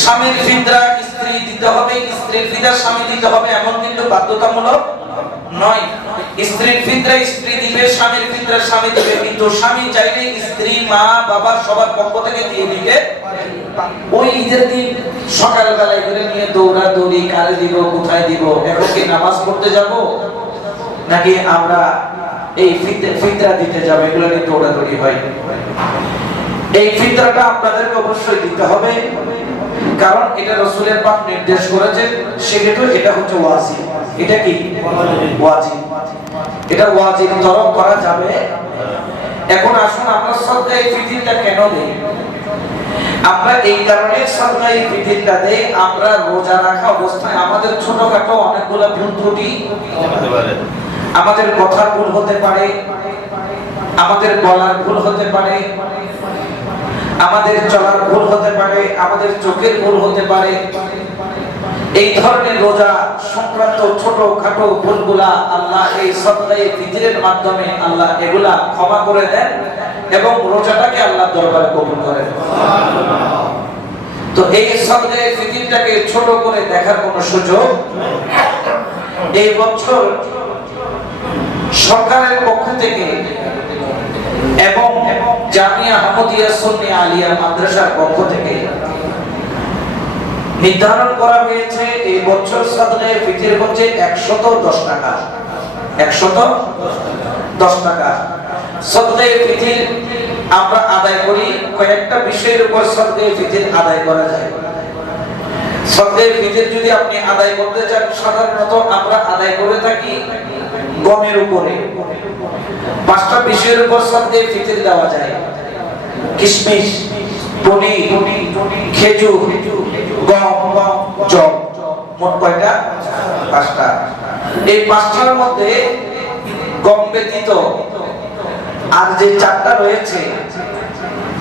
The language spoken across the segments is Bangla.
স্বামীর ফিতরা স্ত্রী দিতে হবে, স্ত্রীর ফিতরা স্বামী দিতে হবে, এমন কিন্তু বাধ্যতামূলক নয়। স্ত্রীর ফিতরা স্ত্রী দিবে, স্বামীর ফিতরা স্বামী দিবে, কিন্তু স্বামী চাইলে স্ত্রী, মা, বাবা সবার পক্ষ থেকে দিয়ে দিবে। ওই ঈদের দিন সকালবেলায় করে নিয়ে দৌড়াদৌড়ি, কারে দিব, কোথায় দিব, এখন কি নামাজ পড়তে যাব নাকি আমরা এই ফিতরা দিতে যাব, এগুলো নিয়ে দৌড়াদৌড়ি হয়। এই ফিতরাটা আপনাদেরকে অবশ্যই দিতে হবে, কারণ এটা রাসূলের পাক নির্দেশ করেছেন, সেহেতু এটা হচ্ছে ওয়াজিব। এটা কি ওয়াজিব? এটা ওয়াজিব তরক করা যাবে। এখন আসুন আমরা সদকায়ে ফিতরটা কেন দেই? আমরা এই কারণে সদকায়ে ফিতরটা দেই, আমরা রোজা রাখা অবস্থায় আমাদের ছোটখাটো অনেকগুলো ভুল ত্রুটি হতে পারে, আমাদের কথার ভুল হতে পারে, আমাদের বলার ভুল হতে পারে, আমাদের চলার ভুল হতে পারে, আমাদের চোখের ভুল হতে পারে। এই ধরনের রোজা সংক্রান্ত ছোটখাটো ভুলগুলা আল্লাহ এই সদকায়ে ফিতরের মাধ্যমে আল্লাহ এগুলা ক্ষমা করে দেন এবং রোজাটাকে আল্লাহর দরবারে কবুল করেন। তো এই সদকায়ে ফিতরটাকে ছোট করে দেখার কোনো সুযোগ এই বছর সরকারের পক্ষ থেকে এবং জামিয়া আহমদিয়া সুন্নি আলিয়া মাদ্রাসার পক্ষ থেকে নির্ধারণ করা হয়েছে এই বছর সাদকায়ে ফিতর হচ্ছে 110 টাকা। 110 টাকা সাদকায়ে ফিতর আমরা আদায় করি। কয়েকটা বিষয়ের উপর সাদকায়ে ফিতর আদায় করা যায়। সাদকায়ে ফিতর যদি আপনি আদায় করতে চান, সাধারণত আমরা আদায় করে থাকি গমের উপরে। 5টা বিষয়ের উপর সাদকায়ে ফিতর দেওয়া যায়: কিশমিশ, পনির, খেজুর, গম, জব। মোট কয়টা? 5টা। এই 5টার মধ্যে গম ব্যতীত আর যে 4টা রয়েছে,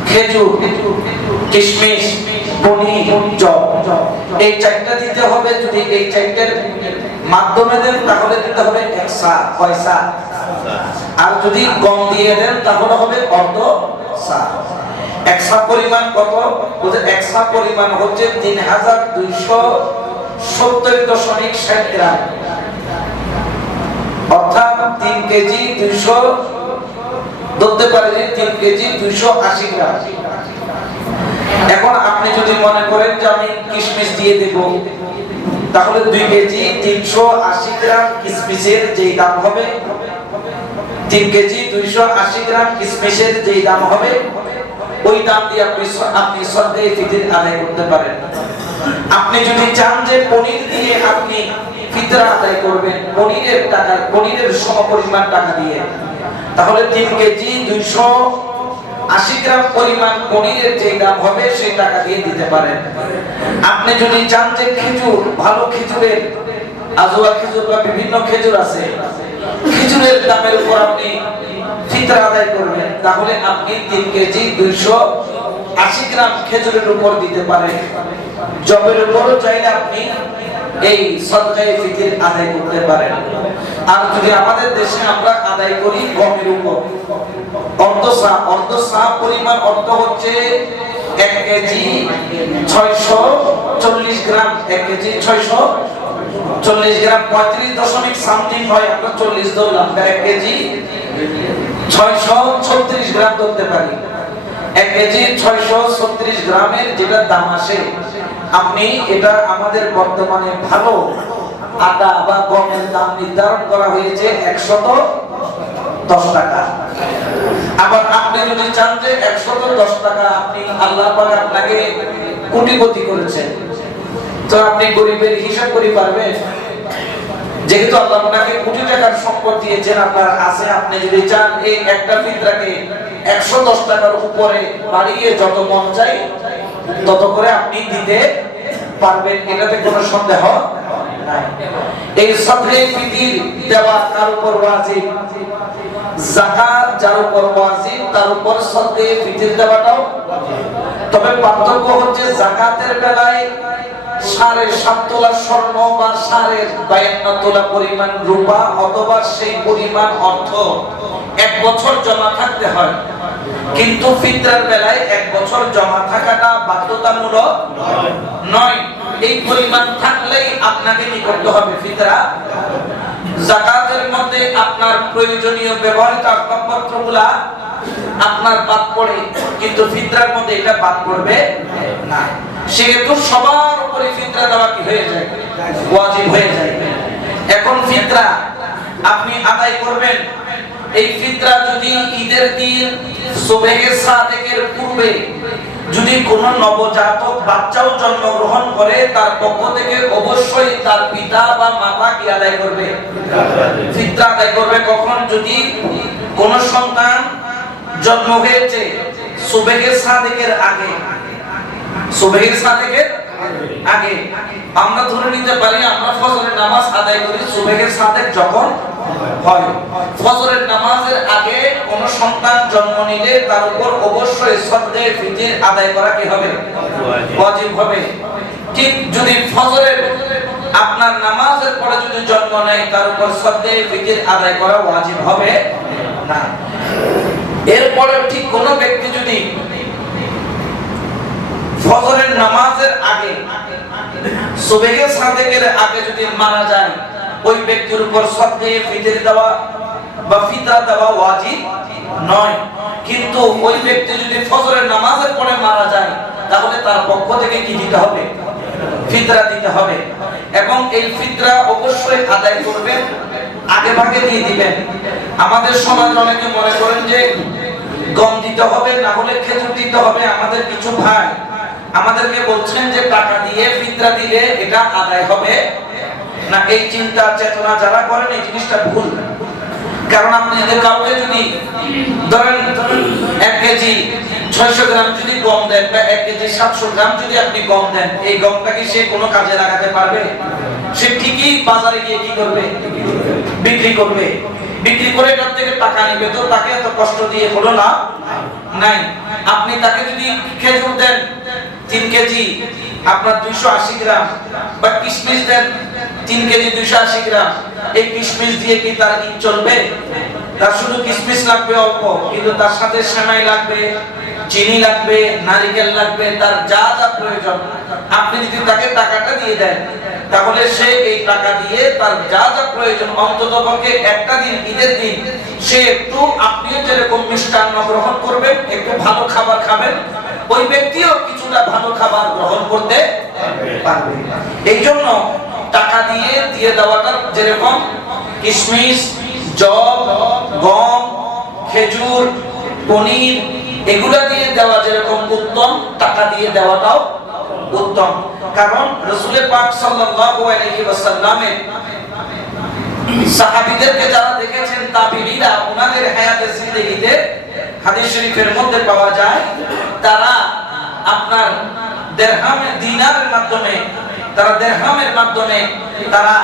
খেজুর, কিশমিশ, পনির, জব, এই 4টা দিতে হবে। যদি এই 4টার মাধ্যমে দেন তাহলে দিতে হবে 1 সা। কয় সা? আর যদি গম দিয়ে দেন তাহলে হবে অর্ধ সা। 1 সা পরিমাণ কত? বলতে 1 সা পরিমাণ হচ্ছে 3270.60 গ্রাম, অর্থাৎ 3 কেজি 200 ধরতে পারে যে 3 কেজি 280 গ্রাম। এখন আপনি যদি মনে করেন যে আমি কিশমিশ দিয়ে দেব, তাহলে 2 কেজি 380 গ্রাম কিশমিশের যেই দাম হবে, 3 কেজি 280 গ্রাম কিশমিশের যেই দাম হবে, ওই দাম দিয়ে আপনি সদকায়ে ফিতর আদায় করতে পারেন। আপনি যদি চান যে পনির দিয়ে আপনি ফিতর আদায় করবেন, পনিরের সমপরিমাণ টাকা দিয়ে, তাহলে 3 কেজি 280 গ্রাম পরিমাণ পনিরের যে দাম হবে সেই টাকা দিয়ে দিতে পারেন। আপনি যদি চান যে খেজুর, ভালো খেজুরের, আজওয়া খেজুর বা বিভিন্ন খেজুর আছে, খেজুরের দামের উপর আপনি ফিতর আদায় করবেন, তাহলে আপনি 3 কেজি 280 গ্রাম খেজুরের উপর দিতে পারেন। জবের উপরও চাইলে আপনি এই সদকায়ে ফিতর আদায় করতে পারেন। আর যদি আমাদের দেশে আমরা আদায় করি গমের উপর, অর্ধ সা পরিমাণ, অর্ধ হচ্ছে 1 কেজি 640 গ্রাম। 1 কেজি 640 গ্রাম 35 সামথিং হয়, আমরা 40 ধরলাম। 1 কেজি 636 গ্রাম ধরতে পারি। 1 কেজি 636 গ্রামের যেটা দাম আসে, আপনি এটা আমাদের বর্তমানে ভালো আটা বা গমের দাম নির্ধারণ করা হয়েছে 110 টাকা। আবার আপনি যদি চান যে 110 টাকা আপনি আল্লাহ পাক আপনাকে কোটিপতি করেছেন, তো আপনি গরিবের হিসাব করে পারবেন? যেহেতু আল্লাহ আপনাকে কোটি টাকার সম্পদ দিয়েছেন, আপনার আছে, আপনি যদি চান এই একটা ফিতরাকে 110 টাকার উপরে বাড়িয়ে যত মন চাই তত করে আপনি দিতে পারবেন, এটাতে কোনো সন্দেহ নাই। এই সদকায়ে ফিতর দেওয়া কার উপর ওয়াজিব? যাকাত যার উপর ওয়াজিব তার উপর সদকায়ে ফিতর দেওয়াটাও। তবে পার্থক্য হচ্ছে যাকাতের বেলায় 7.5 তোলা স্বর্ণ বা 52 তোলা পরিমাণ রূপা অথবা সেই পরিমাণ অর্থ 1 বছর জমা থাকতে হয়। কিন্তু ফিতরার বেলায় 1 বছর জমা থাকাটা বাধ্যতামূলক নয়। এই পরিমাণ থাকলেই আপনাকে কি করতে হবে? ফিতরা। যাকাতের মধ্যে আপনার প্রয়োজনীয় ব্যবহৃত আসবাবপত্রগুলা আপনার বাদ পড়ে, কিন্তু ফিতরার মধ্যে এটা বাদ পড়বে না। সেহেতু সবার উপরে ফিতরা দেওয়া কি হয়ে যায়? ওয়াজিব হয়ে যায়। এখন ফিতরা আপনি আদায় করবেন। এই ফিতরা যদি ঈদের দিন সুবহে সাদেকের পূর্বে যদি কোনো নবজাতক বাচ্চাও জন্মগ্রহণ করে, তার পক্ষ থেকে অবশ্যই তার পিতা বা মাতা কি আদায় করবে? ফিতরা আদায় করবে। কখন? যদি কোন সন্তান জন্ম হয়েছে সুবহে সাদেকের আগে। সুবহে সাদেকের আগে আমরা ধরে নিতে পারি আমরা ফজরের নামাজ আদায় করি সুবহে সাদেক যখন হয়। ফজরের নামাজের আগে কোন সন্তান জন্ম নিলে তার উপর অবশ্যই সদকায়ে ফিতর আদায় করা কি হবে? ওয়াজিব হবে। ঠিক যদি ফজরের আপনার নামাজের পরে যদি জন্ম নেয়, তার উপর সদকায়ে ফিতর আদায় করা ওয়াজিব হবে না। এরপরে ঠিক কোন ব্যক্তি যদি ফজরের নামাজের আগে সুবহে সাদেকের আগে যদি মারা যায়, ওই ব্যক্তির উপর সদকায়ে ফিতর দেওয়া বা ফিতরা দেওয়া ওয়াজিব নয়। কিন্তু ওই ব্যক্তি যদি ফজরের নামাজের পরে মারা যায়, তাহলে তার পক্ষ থেকে কি দিতে হবে? ফিতরা দিতে হবে। এবং এই ফিতরা অবশ্যই আদায় করবেন, আগে ভাগে দিয়ে দিবেন। আমাদের সমাজে অনেকে মনে করেন যে গম দিতে হবে, না হলে খেজুর দিতে হবে। আমাদের কিছু ভাই আমাদেরকে বলছেন যে টাকা দিয়ে ফিতরা দিলে এটা আদায় হবে না। এই চিন্তা চেতনা যারা করেন, এই জিনিসটা ভুল। কারণ আপনি যদি কাউকে যদি ধরেন 1 কেজি 600 গ্রাম যদি গম দেন, বা 1 কেজি 700 গ্রাম যদি আপনি গম দেন, এই গমটা কি সে কোনো কাজে লাগাতে পারবে? সে ঠিকই বাজারে গিয়ে কি করবে? বিক্রি করবে। বিক্রি করে এটার থেকে টাকা নেবে। তো তাকে এত কষ্ট দিয়ে হলো না নাই। আপনি তাকে যদি খেজুর দেন 3 কেজি আপনার 280 গ্রাম, বা কিশমিশ দেন 3 কেজি 280 গ্রাম, এই কিশমিশ দিয়ে কি তার ঈদ চলবে? তার শুধু কিশমিশ লাগবে অল্প, কিন্তু তার সাথে সেমাই লাগবে, চিনি লাগবে, নারকেল লাগবে, তার যা যা প্রয়োজন। আপনি যদি তাকে টাকাটা দিয়ে দেন, তাহলে সে এই টাকা দিয়ে তার যা যা প্রয়োজন অন্ততপক্ষে একটা দিন, ঈদের দিন, সে একটু, আপনিও যেরকম মিষ্টান্ন গ্রহণ করবেন, একটু ভালো খাবার খাবেন, ওই ব্যক্তিও কিছুটা ভালো খাবার গ্রহণ করতে পারবে। এই জন্য টাকা দিয়ে দেওয়াটা যেরকম কিশমিশ, জব, গম, খেজুর, পনির এগুলা দিয়ে দেওয়া যেরকম উত্তম, টাকা দিয়ে দেওয়াটাও উত্তম। কারণ রাসূল পাক সাল্লাল্লাহু আলাইহি ওয়াসাল্লামের সাহাবীদেরকে যারা দেখেছেন, তাবিঈরা, ওনাদের হায়াতে জিন্দেগিতে হাদিস শরীফের মধ্যে পাওয়া যায়, তারা আপনার দিনারের মাধ্যমে, তারা দিরহামের মাধ্যমে তারা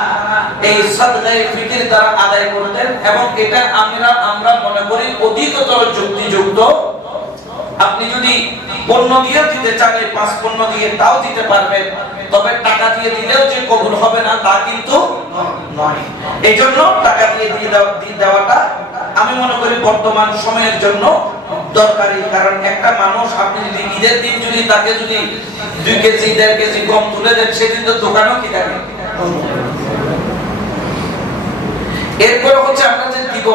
এই সাদকায়ে ফিতর তারা আদায় করতেন। এবং এটা আমরা মনে করি অধিকতর যুক্তিযুক্ত। আপনি যদি পণ্য দিয়ে দিতে চান, 5 পণ্য দিয়ে তাও দিতে পারবেন, তবে টাকা দিয়ে দিলেও যে কবুল হবে না তা কিন্তু নয়। এই জন্য টাকা দিয়ে দেওয়াটা আমি মনে করি বর্তমান সময়ের জন্য দরকারি। কারণ একটা মানুষ, আপনি যদি ঈদের দিন যদি তাকে যদি 2 কেজি 1.5 কেজি গম তুলে দেন, সেদিন তো দোকানও কি থাকে। এরপর হচ্ছে আমরা যে দিব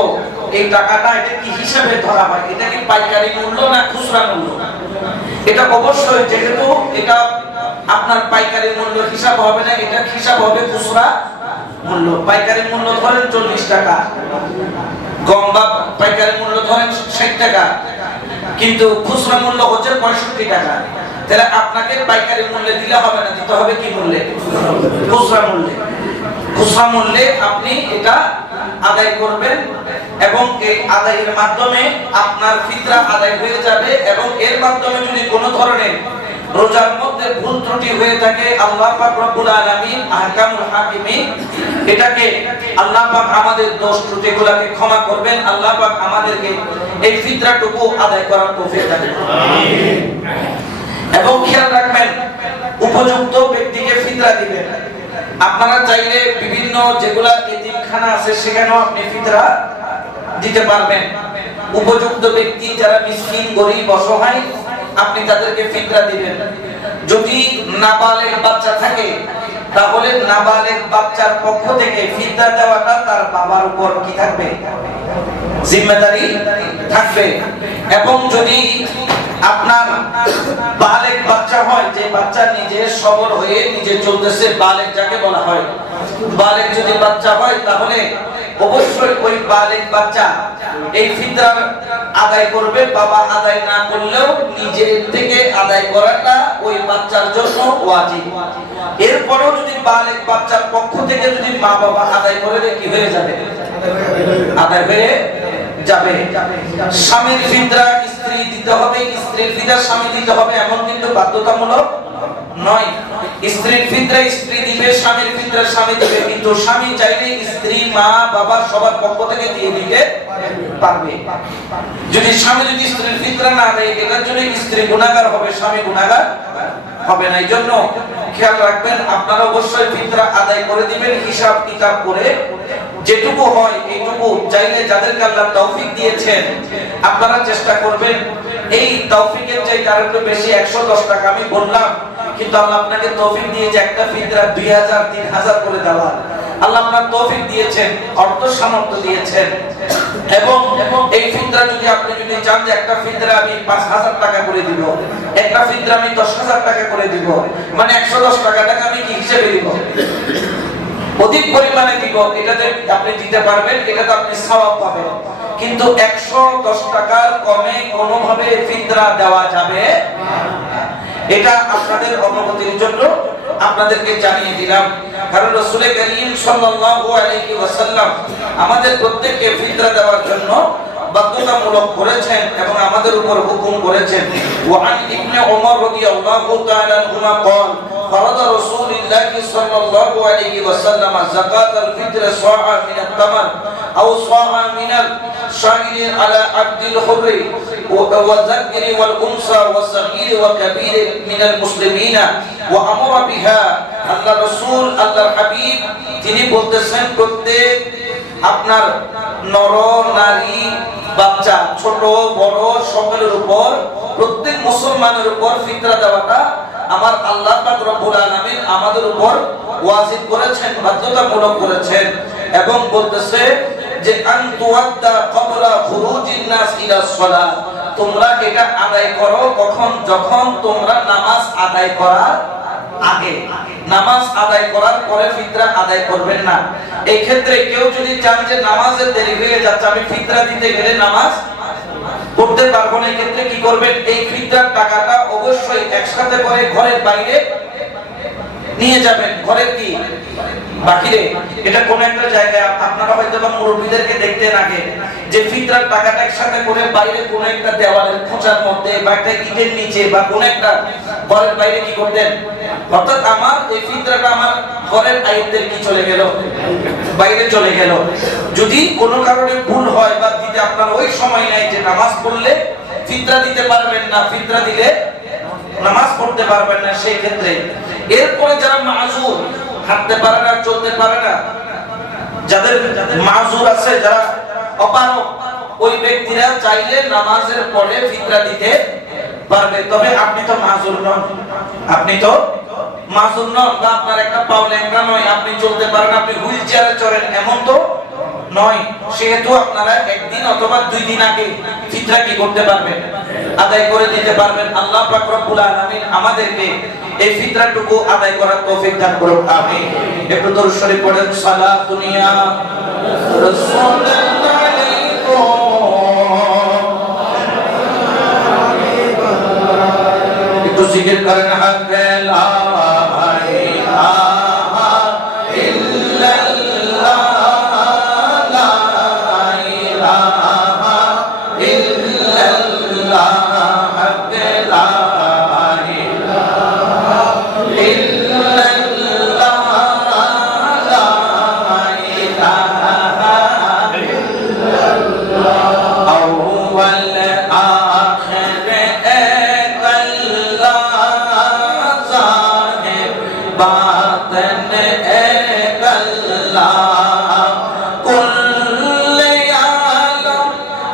এই টাকাটা, এটা কি হিসাবে ধরা হয়? এটা কি পাইকারি মূল্য না খুচরা মূল্য? এটা অবশ্যই, যেহেতু এটা আপনার পাইকারি মূল্য হিসাব হবে না, এটা হিসাব হবে খুচরা মূল্য। পাইকারি মূল্য ধরেন 40 টাকা গম, বা পাইকারি মূল্য ধরেন 60 টাকা, কিন্তু খুচরা মূল্য হচ্ছে 65 টাকা। তাহলে আপনাকে পাইকারি মূল্যে দিলে হবে না, দিতে হবে কি মূল্যে? খুচরা মূল্যে। খুচরা মূল্যে আপনি এটা আদায় করবেন, এবং এই আদায়ের মাধ্যমে আপনার ফিতরা আদায় হয়ে যাবে। এবং এর মাধ্যমে যদি কোনো ধরনের রোজার মধ্যে ভুল ত্রুটি হয়ে থাকে, আল্লাহ পাক রব্বুল আলামিন আহকামুল হাকিমিন, এটাকে আল্লাহ পাক আমাদের দোষ ত্রুটিগুলোকে ক্ষমা করবেন। আল্লাহ পাক আমাদেরকে এই ফিতরাটুকু আদায় করার তৌফিক দান করুন। আমিন। এবং খেয়াল রাখবেন, উপযুক্ত ব্যক্তিকে ফিতরা দিবেন। আপনারা চাইলে বিভিন্ন যেগুলা এতিমখানা আছে, সেখানেও আপনি ফিতরা দিতে পারবেন। উপযুক্ত ব্যক্তি যারা মিসকিন গরীব অসহায় আপনি তাদেরকে ফিতরা দিবেন। যদি নাবালেগ বাচ্চা থাকে তাহলে নাবালেগ বাচ্চার পক্ষ থেকে ফিতরা দেওয়াটা তার বাবার উপর কি থাকবে, জিম্মেদারি থাকবে। এবং যদি আপনার বালেগ বাচ্চা হয়, যে বাচ্চা নিজে সবল হয়ে নিজে চলতেছে, বালেগ যাকে বলা হয়, বালেগ যদি বাচ্চা হয় তাহলে অবশ্যই ওই বালেগ বাচ্চা এই ফিতরার আদায় করবে। বাবা আদায় না করলেও নিজের থেকে আদায় করাটা ওই বাচ্চার জন্য ওয়াজিব। এরপরেও যদি বালেগ বাচ্চার পক্ষ থেকে যদি মা বাবা আদায় করে কি হয়ে যাবে, আদায় হয়ে যাবে। স্বামীর ফিতরা স্ত্রী দিতে হবে, স্ত্রীর ফিতরা স্বামী দিতে হবে এমন কিন্তু বাধ্যতামূলক নয়। স্ত্রীর ফিতরা স্ত্রী দিবে, স্বামীর ফিতরা স্বামী দিবে, কিন্তু স্বামী চাইলে স্ত্রী মা বাবা সবার পক্ষ থেকে দিয়ে দিতে পারবে। যদি স্বামী যদি স্ত্রীর ফিতরা না দেয় এটার জন্য স্ত্রী গুনাহগার হবে, স্বামী গুনাহগার হবে না। এইজন্য খেয়াল রাখবেন, আপনারা অবশ্যই ফিতরা আদায় করে দিবেন হিসাব কিতাব করে। যেটুকু হয় এইটুকু চাইলে যাদেরকে আল্লাহ তৌফিক দিয়েছেন আপনারা চেষ্টা করবেন এই তৌফিকের চাইতে আরো একটু বেশি 110 টাকা আমি বললাম, কিন্তু আল্লাহ আপনাকে তৌফিক দিয়েছে একটা ফিতরা 2000 3000 করে দেওয়া। আল্লাহ আপনার তৌফিক দিয়েছেন, অর্থ সামর্থ্য দিয়েছেন। এবং এই ফিতরা যদি আপনি যদি চান যে একটা ফিতরা আমি 5000 টাকা করে দিব, একটা ফিতরা আমি 10000 টাকা করে দিব, মানে 110 টাকাটাকে আমি কি হিসেবে দিব, অধিক পরিমাণে দিব, এটাতে আপনি দিতে পারবেন, এটাতে আপনি সওয়াব পাবেন। কিন্তু 110 টাকার কমে কোনোভাবে ফিতরা দেওয়া যাবে না। এটা আপনাদের অবগতির জন্য আপনাদেরকে জানিয়ে দিলাম। কারণ রাসূল করিম সাল্লাল্লাহু আলাইহি ওয়াসাল্লাম আমাদের প্রত্যেককে ফিতরা দেওয়ার জন্য বাধ্যতামূলক করেছেন এবং আমাদের উপর হুকুম করেছেন। ওয়ান ইবনে ওমর রাদিয়াল্লাহু তাআলা আনহুমা قال فرض رسول الله صلى الله عليه وسلم زكاة الفطر صاعا من التمر أو صاعا من الشعير على عبد الحر والذكر والأنثى والصغير والكبير من المسلمين وأمر بها। আল্লাহ রাসূল আল্লাহর হাবিব তিনি বলতেছেন প্রত্যেক আপনার নর নারী বাচ্চা ছোট বড় সকলের উপর প্রত্যেক মুসলমানের উপর ফিতরা দেওয়াটা আমার আল্লাহ পাক রব্বুল আলামিন আমাদের উপর ওয়াজিব করেছেন, বাধ্যতামূলক করেছেন। এবং বলতেছে যে আন তুওয়াদ্দা ক্বাবলা খুরুজিন নাস ইলা সালাত, তোমরা এটা আদায় করো কখন, যখন তোমরা নামাজ আদায় করার আগে, নামাজ আদায় করার পরে ফিতরা আদায় করবেন না। এই ক্ষেত্রে কেউ যদি চান যে নামাজের দেরি হয়ে যাচ্ছে আমি ফিতরা দিতে গেলে নামাজ পড়তে পারবো না, এই ক্ষেত্রে কি করবেন, এই ফিতরার টাকাটা অবশ্যই একসাথে করে ঘরের বাইরে নিয়ে যাবেন। ঘরের কি বাহিরে, এটা কোন একটা জায়গায় আপনারা হয়তো বা মুরব্বিদেরকে দেখতেন আগে যে ফিতরার টাকাটা একসাথে করে বাইরে কোন একটা দেওয়ালের খোঁচার মধ্যে বা একটা ইটের নিচে বা কোন একটা ঘরের বাইরে কি করতেন, অর্থাৎ আমার এই ফিতরাটা আমার ঘরের আয়ত্তের কি চলে গেল, বাইরে চলে গেল। যদি কোনো কারণে ভুল হয় বা দিতে আপনার ওই সময় নাই যে নামাজ পড়লে ফিতরা দিতে পারবেন না, ফিতরা দিলে নামাজ পড়তে পারবেন না, সেই ক্ষেত্রে এরপরে যারা মাযুর, হাঁটতে পারে না চলতে পারে না, যাদের মাযুর আছে, যারা অপারগ, ওই ব্যক্তিরা চাইলে নামাজের পরে ফিতরা দিতে পারবে। তবে আপনি তো মাযুর নন, আপনি তো মাযুর নন, বা আপনার একটা পাও ল্যাংড়া নয়, আপনি চলতে পারেন, আপনি হুইল চেয়ারে চড়েন এমন তো নয়। সেহেতু আপনারা একদিন অথবা 2 দিন আগে ফিতরা কি করতে পারবেন, আদায় করে দিতে পারবেন। আল্লাহ পাক রব্বুল আলামিন আমাদেরকে এই ফিতরাটুকু আদায় করার তৌফিক দান করুন, আমিন। একটু দরুদ শরীফ পড়েন, সালাতুন ইয়া রাসূলুল্লাহ আলাইকুম, একটু জিকির করেন, হাক্কা লা ইলাহা ইল্লাল্লাহ, লা ইলাহা ইল্লাল্লাহ, হাক্কা লা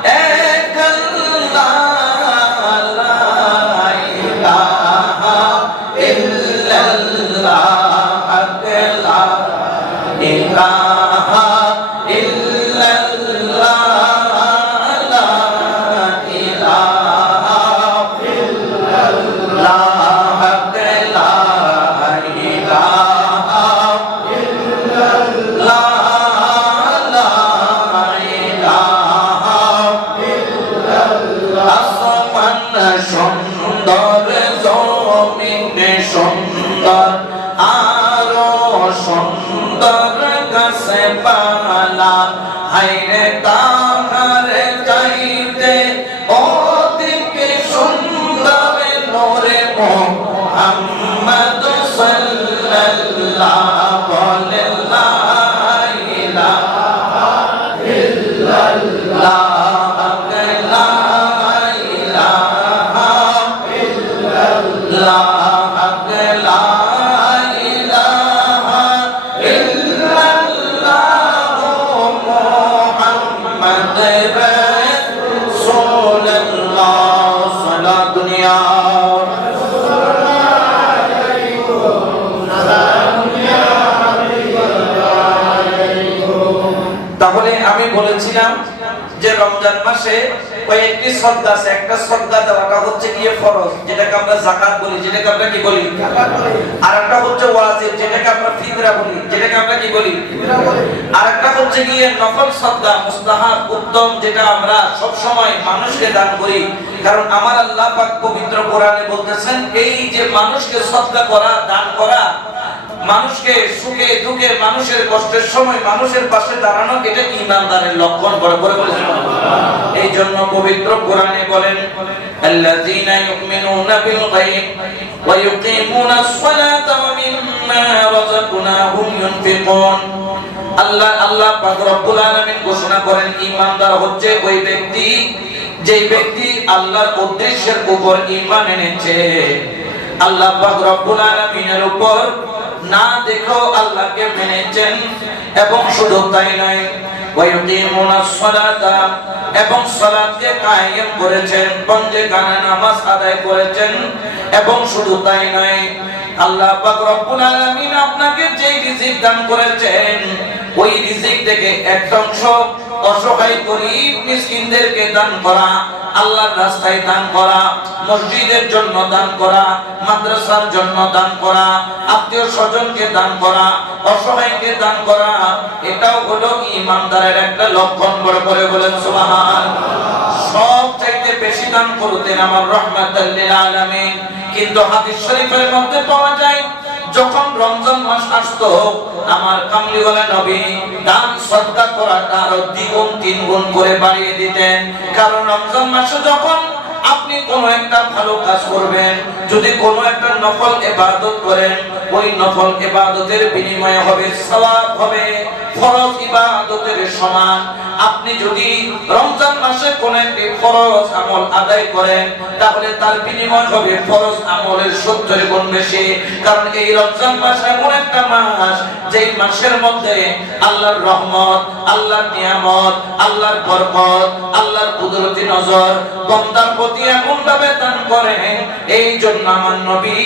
এক সুন্দর আরো সুন্দর গাছপালা হায়রে তাহার চাইতে অধিক সুন্দর নূরে মুহাম্মদ সাল্লাল্লাহু বলেন লা ইলাহা ইল্লাল্লাহ লা ইলাহা ইল্লাল্লাহ লা ইলাহা ইল্লাল্লাহ মুহাম্মদ রাসূলুল্লাহ সাল্লাল্লাহু দুনিয়া তাহলে আমি বলেছিলাম যে রমজান মাসে কয়েকটি সদকা আছে। একটা সদকা দেওয়াটা হচ্ছে গিয়ে ফরজ, যেটাকে আমরা যাকাত বলি, যেটাকে আমরা কি বলি আর একটা হচ্ছে ওয়াজিব, যেটাকে আমরা ফিতরা বলি, যেটাকে আমরা কি বলি আর একটা হচ্ছে গিয়ে নফল সদকা মুস্তাহাব উত্তম, যেটা আমরা সব সময় মানুষকে দান করি। কারণ আমার আল্লাহ পাক পবিত্র কোরআনে বলতেছেন এই যে মানুষকে সদকা করা, দান করা, মানুষকে সুখে দুঃখে মানুষের কষ্টের সময় মানুষের পাশে দাঁড়ানো, এটা ঈমানদারের লক্ষণ। বড় করে বলেন। এই জন্য পবিত্র কোরআনে বলেন আল্লাযীনা ইউমিনুনা বিল গায়ব ওয়া ইউকিমুনাস সালাতা ওয়া মিম্মা রাযাকনাহুম ইউনফিকুন। আল্লাহ পাক রব্বুল আলামিন ঘোষণা করেন ঈমানদার হচ্ছে ওই ব্যক্তি যেই ব্যক্তি আল্লাহর উদ্দেশ্যের উপর ঈমান এনেছে, আল্লাহ পাক রব্বুল আলামিনের উপর না দেখো আল্লাহকে মেনেছেন, এবং শুধু তাই নয় ওয়ায়ুকিমুনাস সালাতা এবং সালাতকে কায়েম করেছেন, পঞ্জেগানা নামাজ আদায় করেছেন, এবং শুধু তাই নয় আল্লাহ পাক রব্বুল আলামিন আপনাকে যে রিজিক দান করেছেন ওই রিজিক থেকে একটা অংশ অসহায় গরীব মিসকিনদেরকে দান করা, আল্লাহর রাস্তায় দান করা, মসজিদের জন্য দান করা, মাদ্রাসার জন্য দান করা, আত্মীয় স্বজনকে দান করা, অসহায়কে দান করা, এটাও হলো ঈমানদারের একটা লক্ষণ। বড় করে বলেন সুবহানাল্লাহ। সব চাইতে বেশি দান করতেন আমার রাহমাতুল লিল আলামিন। কিন্তু হাদিস শরীফের মধ্যে পাওয়া যায় যখন রমজান মাস আসতো আমার কামলিওয়ালা নবী দান সদকা করাটা আরো দ্বিগুণ তিনগুণ করে বাড়িয়ে দিতেন। কারণ রমজান মাসে যখন আপনি কোন একটা ভালো কাজ করবেন, যদি কোন একটা নফল ইবাদত করেন, ওই নফল ইবাদতের বিনিময়ে হবে সওয়াব, হবে ফরজ ইবাদতের সমান। আপনি যদি রমজান মাসে কোন একটি ফরজ আমল আদায় করেন তাহলে তার বিনিময় হবে ফরজ আমলের 70 গুণ বেশি। কারণ এই রমজান মাস এমন একটা মাস যেই মাসের মধ্যে আল্লাহর রহমত, আল্লাহর নিয়ামত, আল্লাহর বরকত, আল্লাহর কুদরতি নজর বান্দার প্রতি এমন ভাবে দান করেন। এই জন্য আমার নবী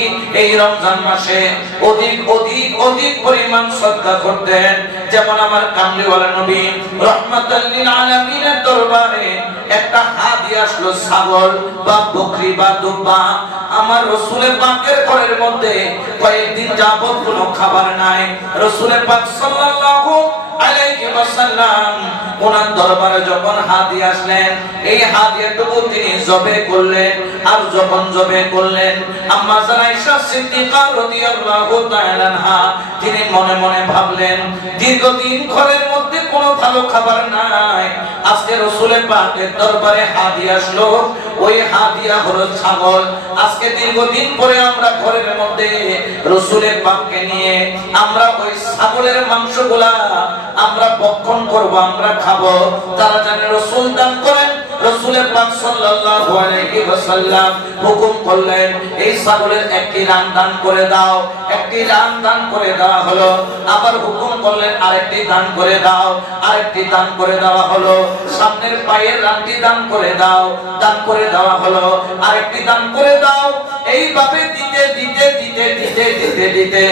এই রমজান মাসে অধিক অধিক অধিক পরিমাণ সদকা করতেন। যেমন আমার কামলিওয়ালা নবী রাহমাতুল লিল আলামিনের দরবারে একটা হাদিয়া আসলো, ছাগল বা বকরি বা দুব্বা। আমার রাসূলের পাকের ঘরের মধ্যে কয়েকদিন যাবত কোনো খাবার নাই। রাসূলের পাক সাল্লাল্লাহু আলাইহি ওয়াসাল্লাম ওনার দরবারে যখন হাদিয়া আসলেন, এই হাদিয়াটুকু তিনি জবে করলেন। আর যখন জবে করলেন আম্মা জান আয়েশা সিদ্দিকা রাদিয়াল্লাহু তাআলা আনহা তিনি মনে মনে ভাবলেন দীর্ঘদিন ঘরের মধ্যে কোনো ভালো খাবার নাই, আজকে রাসূলের পাকের দরবারে হাদিয়া আসলো, ওই হাদিয়া হলো ছাগল। আজকে দীর্ঘদিন পরে আমরা ঘরের মধ্যে রাসূলের পাককে নিয়ে আমরা ওই ছাগলের মাংসগুলা আমরা ভক্ষণ করব, আমরা খাবো। তারা জানে রাসূল দান করেন। রাসূলের পাক সাল্লাল্লাহু আলাইহি ওয়াসাল্লাম হুকুম করলেন এই ছাগলের একটি রান দান করে দাও। একটি রান দান করে দেওয়া হলো। আবার হুকুম করলেন আরেকটি দান করে দাও। আরেকটি দান করে দেওয়া হলো। সামনের পায়ের রানটি দান করে দাও। দান করে দেওয়া হলো। আরেকটি দান করে দাও। এইভাবে দিতে দিতে দিতে দিতে দিতে দিতে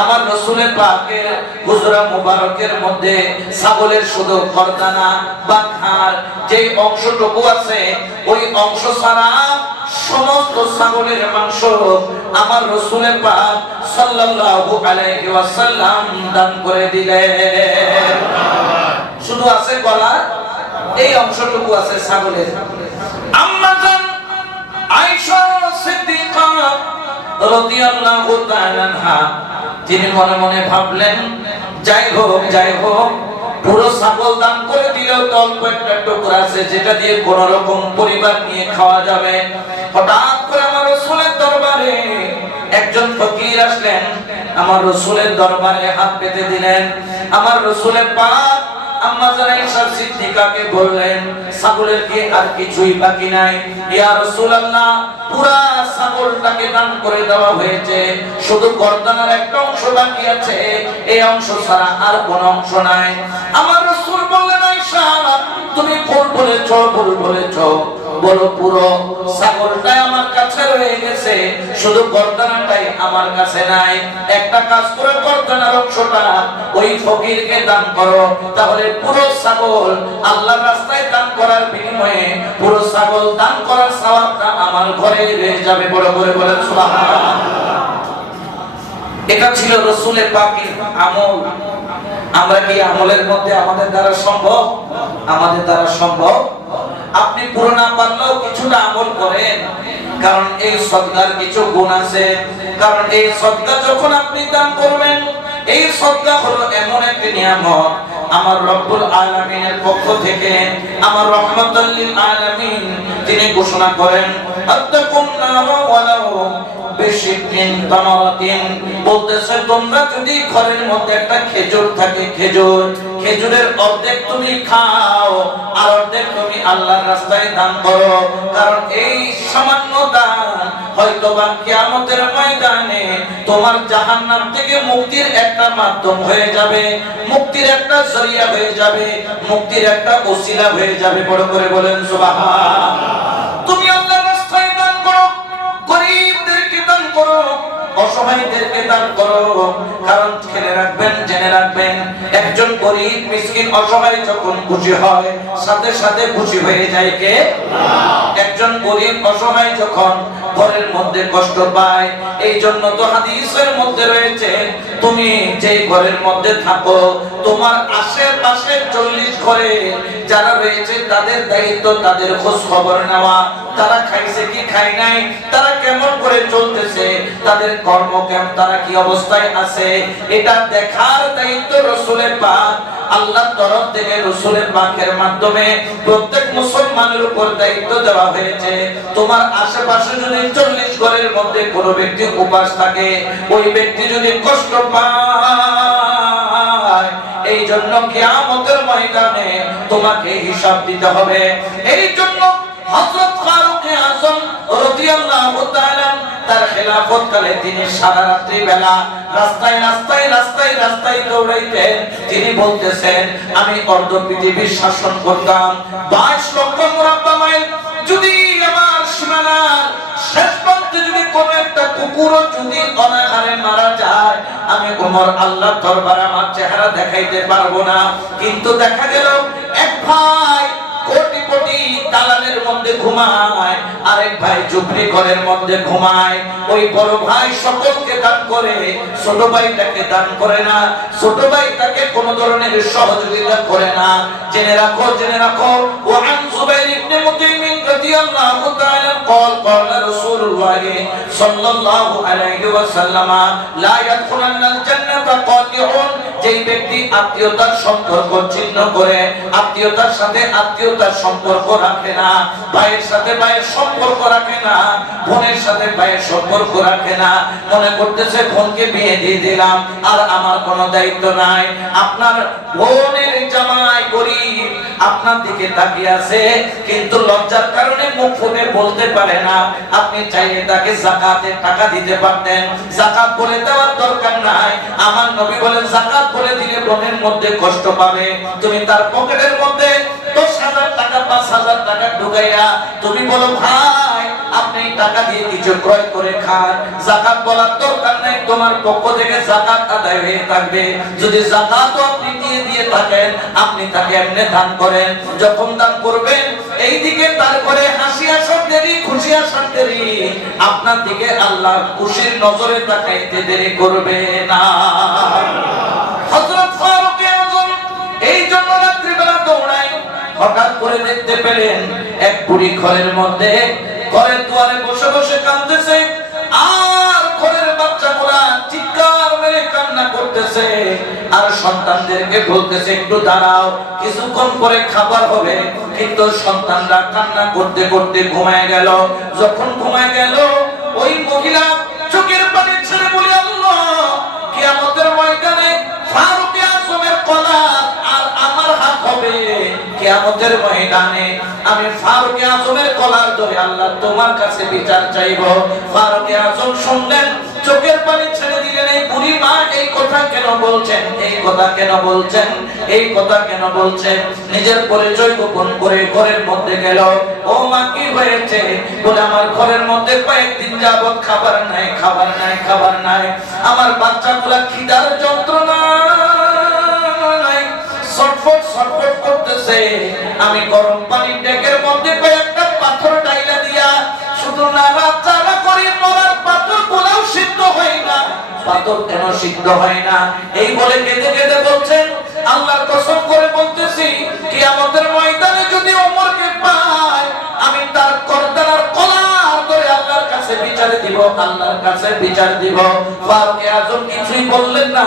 আমার রাসূলের পাকের হুজরা মুবারকের মধ্যে ছাগলের শুধু গর্দানা বা খাড় যেই অংশটুকু আছে ওই অংশ ছাড়া সমস্ত ছাগলের মাংস আমার রাসূলের পাক সাল্লাল্লাহু আলাইহি ওয়াসাল্লাম দান করে দিলেন। শুধু আছে গলা, এই অংশটুকু আছে ছাগলের। আম্মা জান আয়েশা সিদ্দিকা রাদিয়াল্লাহু তাআলা আনহা তিনি মনে মনে ভাবলেন, যাই হোক পুরো ছাগল দান করে দিলেও তো অল্প একটা টুকরা আছে যেটা দিয়ে কোন রকম পরিবার নিয়ে খাওয়া যাবে। হঠাৎ করে আমার রাসূলের দরবারে একজন ফকির আসলেন, আমার রাসূলের দরবারে হাত পেতে দিলেন। আমার রাসূলের পাক আম্মা জানা আয়েশা সিদ্দিকাকে বললেন, ছাগলের কি আর কিছুই বাকি নাই? ইয়া রাসূলুল্লাহ, পুরা ছাগলটাকে দান করে দেওয়া হয়েছে, শুধু গর্দানের একটা অংশ বাকি আছে, এই অংশ ছাড়া আর কোনো অংশ নাই। আমার রাসূল বললেন, আয়েশা তুমি ভুল বলেছো, বলো পুরো ছাগলটাই আমার কাছে রয়ে গেছে, শুধু গর্দানটাই আমার কাছে নাই। একটা কাজ করে গর্দানের অংশটা ওই ফকিরকে দান করো, তাহলে পুরো ছাগল আল্লাহর রাস্তায় দান করার বিনিময়ে পুরো ছাগল দান করার সওয়াবটা আমার ঘরে রয়ে যাবে। বড় করে বলেন সুবহানাল্লাহ। এটা ছিল রাসূলের পাকের আমল। আমরা কি আমলের মধ্যে আমাদের দ্বারা সম্ভব? আমাদের দ্বারা সম্ভব? আপনি পুরো না পারলেও কিছুটা আমল করেন, কারণ এই সদকার কিছু গুণ আছে। কারণ এই সদকা যখন আপনি দান করবেন, এই সদকা হলো এমন একটি নিয়ামত, আমার রব্বুল আলামিনের পক্ষ থেকে, আমার রহমাতুল লিল আলামিন তিনি ঘোষণা করেন, আত্তাকুন নারা ওয়ালাউ বিশিকিন তামারাতিন, বলতেছে তোমরা যদি ঘরের মধ্যে একটা খেজুর থাকে, খেজুরের অর্ধেক তুমি খাও আর অর্ধেক তুমি আল্লাহর রাস্তায় দান করো। কারণ এই সামান্য দান হয়তোবা কিয়ামতের ময়দানে তোমার জাহান্নাম থেকে মুক্তির একটা মাধ্যম হয়ে যাবে, মুক্তির একটা জরিয়া হয়ে যাবে, মুক্তির একটা ওসিলা হয়ে যাবে। বড় করে বলেন সুবহানাল্লাহ। তুমি আল্লাহর রাস্তায় দান করো, গরীবদেরকে দান করো, অসহায়দেরকে দান করো। কারণ জেনে রাখবেন একজন গরীব মিসকিন অসহায় যখন খুশি হয়, সাথে সাথে খুশি হয়ে যায় কে? একজন গরীব অসহায় যখন ঘরের মধ্যে কষ্ট পায়, এই জন্য তো হাদিসের মধ্যে রয়েছে, তুমি যেই ঘরের মধ্যে থাকো তোমার আশেপাশে 40 ঘরে যারা রয়েছে তাদের দায়িত্ব তাদের খোঁজ খবর নেওয়া, তারা খাইছে কি খায় নাই, তারা কেমন করে চলতেছে, তাদের কর্ম কেমন, তারা কি অবস্থায় আছে, এটা দেখার দায়িত্ব রাসূলের পাক আল্লাহর তরফ থেকে রাসূলের পাকের মাধ্যমে প্রত্যেক মুসলমানের উপর দায়িত্ব দেওয়া হয়েছে। তোমার আশেপাশে যদি 40 ঘরের মধ্যে কোনো ব্যক্তি উপাস থাকে, ওই ব্যক্তি যদি কষ্ট পায়, এই জন্য কিয়ামতের ময়দানে তোমাকে হিসাব দিতে হবে। এই জন্য হযরত ফারুক আযম রাদিয়াল্লাহু তাআলা তার খেলাফত কালে তিনি সারা রাত্রি বেলা রাস্তায় দৌড়াইতেন। তিনি বলতেছেন, আমি অর্ধ পৃথিবীর শাসন করতাম, 22 লক্ষ মুরাব্বা মাইল যদি আমার সীমানার শেষ প্রান্তে যদি কোন একটা কুকুরও যদি অনাহারে মারা যায়, আমি ওমর আল্লাহর দরবারে আমার চেহারা দেখাইতে পারবো না। কিন্তু দেখা গেল এক ভাই কোটি কোটি দালালের মধ্যে ঘুমায়, আরেক ভাই ঝুপড়ি ঘরের মধ্যে ঘুমায়। ওই বড় ভাই সকলকে দান করে, ছোট ভাইটাকে দান করে না, ছোট ভাই তাকে কোন ধরনের সহযোগিতা করে না। জেনে রাখো ওয়ান জুবাইর ইবনে মুতাইম রাদিয়াল্লাহু তাআলা قال رسول الله صلى الله عليه وسلم لا يدخلن الجنة قاطع, যেই ব্যক্তি আত্মীয়তার সম্পর্ক ছিন্ন করে, আত্মীয়তার সাথে আত্মীয়তার সম্পর্ক রাখে না, ভাইয়ের সাথে ভাইয়ের সম্পর্ক রাখে না, বোনের সাথে ভাইয়ের সম্পর্ক রাখে না, মনে করতেছে বোনকে বিয়ে দিয়ে দিলাম আর আমার কোনো দায়িত্ব নাই। আপনার বোনের জামাই গরীব আপনার দিকে তাকিয়ে আছে, কিন্তু লজ্জার কারণে মুখ ফুটে বলতে পারে না। আপনি চাইলে তাকে যাকাতের টাকা দিতে পারতেন, যাকাত বলে দেওয়ার দরকার নাই। আমার নবী বলেন, যাকাত বলে দিলে বোনের মধ্যে কষ্ট পাবে। তুমি তার পকেটের মধ্যে 10,000 টাকা 5,000 টাকা ঢুকাইয়া তুমি বলো, ভাই আপনি টাকা দিয়ে কিছু ক্রয় করে খান, যাকাত বলার দরকার নাই, তোমার পক্ষ থেকে যাকাত আদায় হয়ে থাকবে। যদি যাকাতও আপনি দিয়ে থাকেন, আপনি তাকে এমনি দান করেন। যখন দান করবেন, এইদিকে তার ঘরে হাসি আসার দেরি, খুশি আসার দেরি, আপনার দিকে আল্লাহ খুশির নজরে তাকাইতে দেরি করবে না। হযরত ফারুক আযম এই জন্য রাত্রিবেলা দৌড়ায়, হঠাৎ করে দেখতে পেলেন এক বুড়ি ঘরের মধ্যে, ঘরের দুয়ারে বসে বসে কাঁদতেছে, আর করতেছে আর সন্তানদেরকে বলতেছে একটু দাঁড়াও, কিছুক্ষণ পরে খাবার হবে। কিন্তু সন্তানরা কান্না করতে করতে ঘুমায় গেল। যখন ঘুমায় গেল, ওই মহিলা চোখের পানি ছেড়ে বলে, আল্লাহ, কিয়ামতের ময়দানে ফারুক আজমের কলা আর আমার হাত হবে। কিয়ামতের ময়দানে আমি ফারুক আজমের কলার ধরে আল্লাহ তোমার কাছে বিচার চাইবো। ফারুক আজম শুনলেন, চোখের পানি ছেড়ে দিলেন। এই বুড়ি মা এই কথা কেন বলছেন, এই কথা কেন বলছেন, এই কথা কেন বলছেন? নিজের পরিচয় গোপন করে ঘরের মধ্যে গেল। ও মা, কি হয়েছে? বলে, আমার ঘরের মধ্যে কয়েকদিন যাবত খাবার নাই, খাবার নাই, খাবার নাই। আমার বাচ্চাগুলা খিদার যন্ত্রণায় ছটফট ছটফট করতেছে। আমি গরম পানির ডেকের মধ্যে কয়েকটা পাথর ডাইলা দিয়া শুধু নাড়াচাড়া করি, মরার পাথর গুলাও সিদ্ধ হয় না। পাথর কেন সিদ্ধ হয় না? এই বলে কেঁদে কেঁদে বলছেন, আল্লাহর কসম করে বলতেছি, কিয়ামতের ময়দানে যদি ওমরকে পাই, আমি তার করদানার কলা ধরে আল্লাহর কাছে বিচার দিব, আল্লাহর কাছে বিচার দিব। ফারুক আজম কিছুই বললেন না,